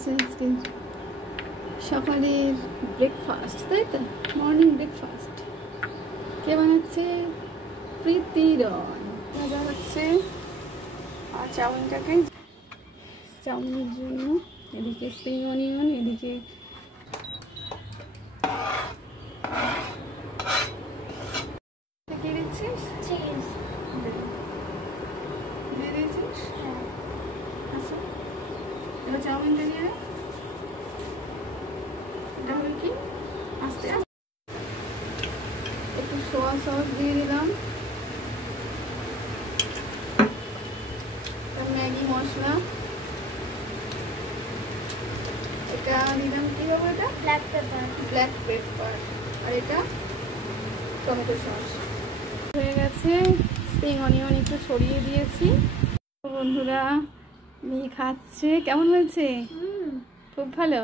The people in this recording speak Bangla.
হচ্ছে আজকে সকালের ব্রেকফাস্ট, তাই তো? মর্নিং ব্রেকফাস্ট কে বানাচ্ছে? প্রীতিরন। ভাজা হচ্ছে আর চাউমিনের জন্য এদিকে স্প্রিং অনিয়ন, এদিকে চাউমিনটা নিয়ে এটা হলো কি আস্তে আস্তে একটু সোয়া সস দিয়ে দিলাম, ম্যাগি মশলা, এটা দিলাম কি হবে, এটা ব্ল্যাক পেপার, আর এটা টমেটো সস। হয়ে গেছে, স্প্রিং অনিয়ন একটু ছড়িয়ে দিয়েছি। বন্ধুরা মেয়ে খাচ্ছে, কেমন হয়েছে? খুব ভালো।